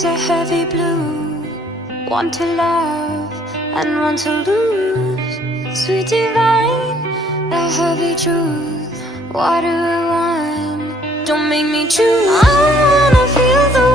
eyes are heavy blue. Want to love and want to lose. Sweet divine, the heavy truth. What do I want? Don't make me choose. I wanna feel the